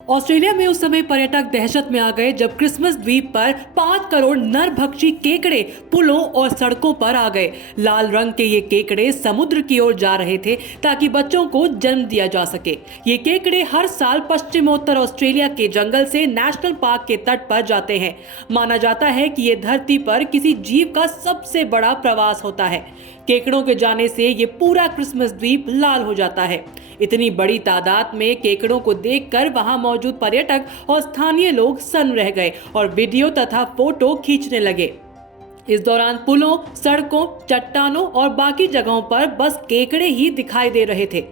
Australia में उस समय पर्यटक दहशत में आ गए जब क्रिसमस द्वीप पर 5 करोड़ नरभक्षी केकड़े पुलों और सड़कों पर आ गए। लाल रंग के ये केकड़े समुद्र की ओर जा रहे थे ताकि बच्चों को जन्म दिया जा सके। ये केकड़े हर साल पश्चिमोत्तर ऑस्ट्रेलिया के जंगल से नेशनल पार्क के तट पर जाते हैं। माना जाता है कि ये धरती पर किसी जीव का सबसे बड़ा प्रवास होता है। केकड़ों के जाने से ये पूरा क्रिसमस द्वीप लाल हो जाता है। इतनी बड़ी तादाद में केकड़ों को देखकर वहां मौजूद पर्यटक और स्थानीय लोग सन्न रह गए और वीडियो तथा फोटो खींचने लगे। इस दौरान पुलों, सड़कों, चट्टानों और बाकी जगहों पर बस केकड़े ही दिखाई दे रहे थे।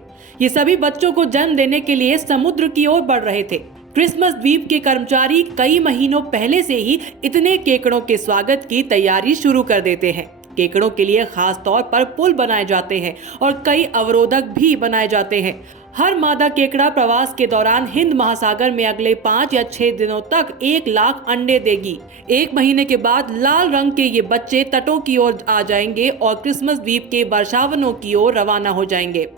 ये सभी बच्चों को जन्म देने के लिए समुद्र की ओर बढ़ रहे थे। क्रिसमस द्वीप के कर्मचारी कई महीनों पहले से ही इतने केकड़ों के स्वागत की तैयारी शुरू कर देते हैं। केकड़ों के लिए खास तौर पर पुल बनाए जाते हैं और कई अवरोधक भी बनाए जाते हैं। हर मादा केकड़ा प्रवास के दौरान हिंद महासागर में अगले 5 या 6 दिनों तक 1 लाख अंडे देगी। 1 महीने के बाद लाल रंग के ये बच्चे तटों की ओर आ जाएंगे और क्रिसमस द्वीप के वर्षावनों की ओर रवाना हो जाएंगे।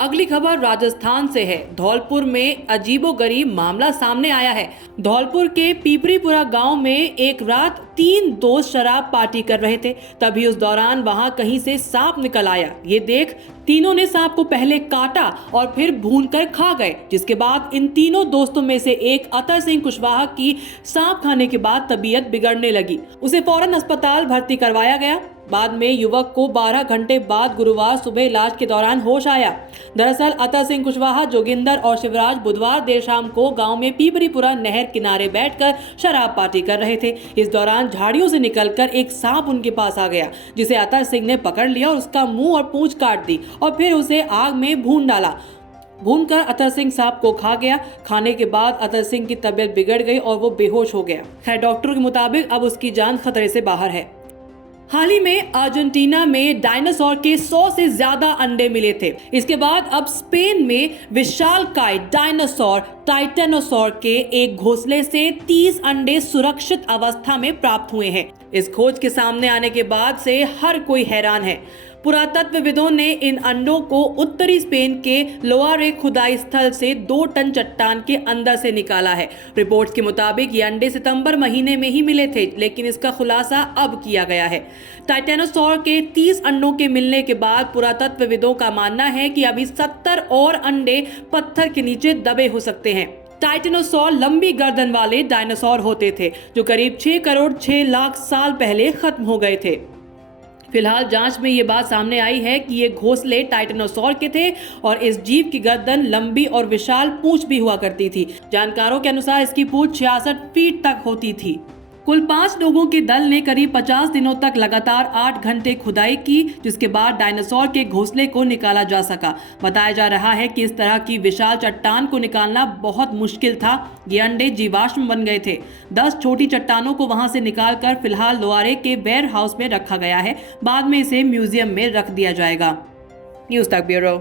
अगली खबर राजस्थान से है। धौलपुर में अजीबोगरीब मामला सामने आया है। धौलपुर के पीपरीपुरा गांव में एक रात 3 दोस्त शराब पार्टी कर रहे थे। तभी उस दौरान वहां कहीं से सांप निकल आया। ये देख तीनों ने सांप को पहले काटा और फिर भूनकर खा गए, जिसके बाद इन तीनों दोस्तों में से एक अतर सिंह कुशवाहा की सांप खाने के बाद तबीयत बिगड़ने लगी। उसे फौरन अस्पताल भर्ती करवाया गया। बाद में युवक को 12 घंटे बाद गुरुवार सुबह इलाज के दौरान होश आया। दरअसल अतर सिंह कुशवाहा, जोगिंदर और शिवराज बुधवार देर शाम को गांव में पीपरीपुरा नहर किनारे बैठकर शराब पार्टी कर रहे थे। इस दौरान झाड़ियों से निकलकर एक सांप उनके पास आ गया, जिसे अतर सिंह ने पकड़ लिया और उसका मुंह और पूंछ काट दी और फिर उसे आग में भून डाला। भूनकर अतर सिंह सांप को खा गया। खाने के बाद अतर सिंह की तबीयत बिगड़ गई और वो बेहोश हो गया। खैर, डॉक्टरों के मुताबिक अब उसकी जान खतरे से बाहर है। हाल ही में अर्जेंटीना में डायनासोर के 100 से ज्यादा अंडे मिले थे। इसके बाद अब स्पेन में विशालकाय डायनासोर टाइटेनोसोर के एक घोंसले से 30 अंडे सुरक्षित अवस्था में प्राप्त हुए हैं। इस खोज के सामने आने के बाद से हर कोई हैरान है। पुरातत्वविदों ने इन अंडों को उत्तरी स्पेन के लोआरे खुदाई स्थल से 2 टन चट्टान के अंदर से निकाला है। रिपोर्ट्स के मुताबिक ये अंडे सितंबर महीने में ही मिले थे, लेकिन इसका खुलासा अब किया गया है। टाइटेनोसोर के 30 अंडों के मिलने के बाद पुरातत्वविदों का मानना है कि अभी 70 और अंडे पत्थर के नीचे दबे हो सकते हैं। टाइटेनोसोर लंबी गर्दन वाले डायनासोर होते थे जो करीब 6 करोड़ 6 लाख साल पहले खत्म हो गए थे। फिलहाल जांच में ये बात सामने आई है कि ये घोंसले टाइटेनोसोर के थे और इस जीव की गर्दन लंबी और विशाल पूंछ भी हुआ करती थी। जानकारों के अनुसार इसकी पूंछ 66 फीट तक होती थी। कुल 5 लोगों के दल ने करीब 50 दिनों तक लगातार 8 घंटे खुदाई की, जिसके बाद डायनासोर के घोंसले को निकाला जा सका। बताया जा रहा है कि इस तरह की विशाल चट्टान को निकालना बहुत मुश्किल था। ये अंडे जीवाश्म बन गए थे। 10 छोटी चट्टानों को वहां से निकालकर फिलहाल लोआरे के वेयर हाउस में रखा गया है। बाद में इसे म्यूजियम में रख दिया जाएगा। न्यूज़ तक ब्यूरो।